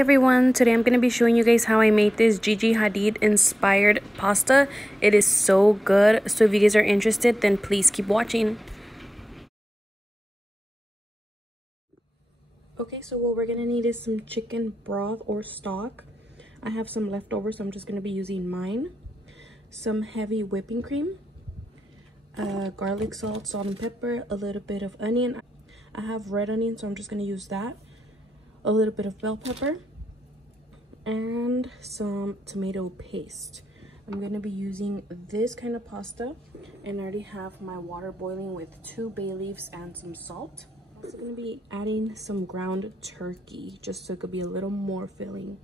everyone, today I'm going to be showing you guys how I made this Gigi Hadid inspired pasta. It is so good, so if you guys are interested, then please keep watching. Okay, so what we're going to need is some chicken broth or stock. I have some leftovers, so I'm just going to be using mine. Some heavy whipping cream, garlic, salt and pepper, a little bit of onion. I have red onion, so I'm just going to use that. A little bit of bell pepper and some tomato paste. I'm going to be using this kind of pasta, and I already have my water boiling with 2 bay leaves and some salt. I'm also going to be adding some ground turkey just so it could be a little more filling.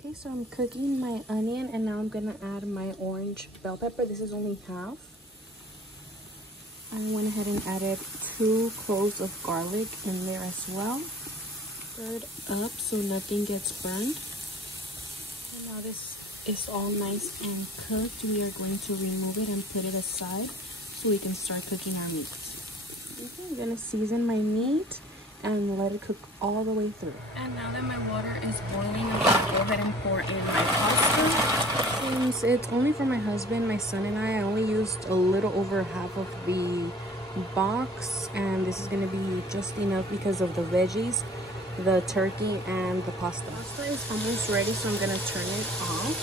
Okay, so I'm cooking my onion, and now I'm going to add my orange bell pepper. This is only half. I went ahead and added 2 cloves of garlic in there as well. Stirred up so nothing gets burned. And now this is all nice and cooked. We are going to remove it and put it aside so we can start cooking our meat. Okay, I'm gonna season my meat and let it cook all the way through. And now that my water is boiling, I'm gonna go ahead and pour in my pasta. Since it's only for my husband, my son, and I only used a little over half of the box, and this is gonna be just enough because of the veggies, the turkey and the pasta. Pasta is almost ready, so I'm gonna turn it off.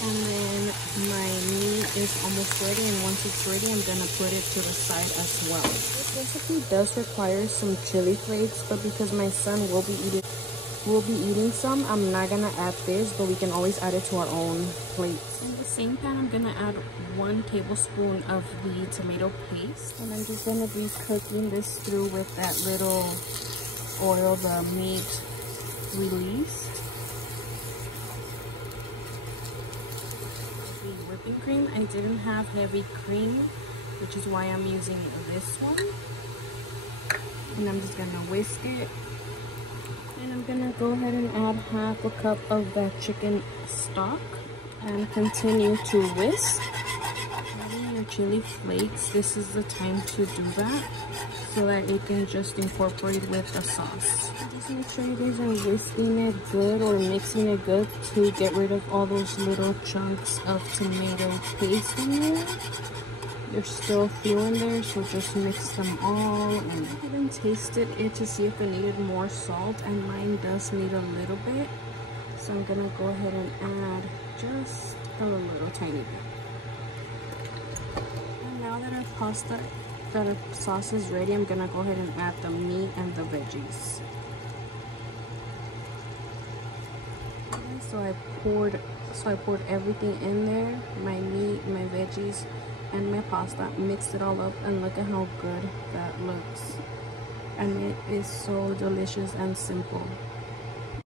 And then my meat is almost ready, and once it's ready, I'm gonna put it to the side as well. This recipe does require some chili flakes, but because my son will be eating some, I'm not gonna add this, but we can always add it to our own plates. In the same pan, I'm gonna add 1 tablespoon of the tomato paste, and I'm just gonna be cooking this through with that little oil the meat released. The whipping cream, I didn't have heavy cream, which is why I'm using this one. And I'm just gonna whisk it. And I'm gonna go ahead and add half a cup of that chicken stock and continue to whisk. Adding your chili flakes, this is the time to do that, so that it can just incorporate with the sauce. Just make sure you guys are whisking it good or mixing it good to get rid of all those little chunks of tomato paste in there. There's still a few in there, so just mix them all. And I even tasted it to see if it needed more salt, and mine does need a little bit. So I'm gonna go ahead and add just a little tiny bit. And now that our sauce is ready, I'm gonna go ahead and add the meat and the veggies. Okay, so I poured everything in there, my meat, my veggies, and my pasta, mixed it all up, and look at how good that looks. And it is so delicious and simple.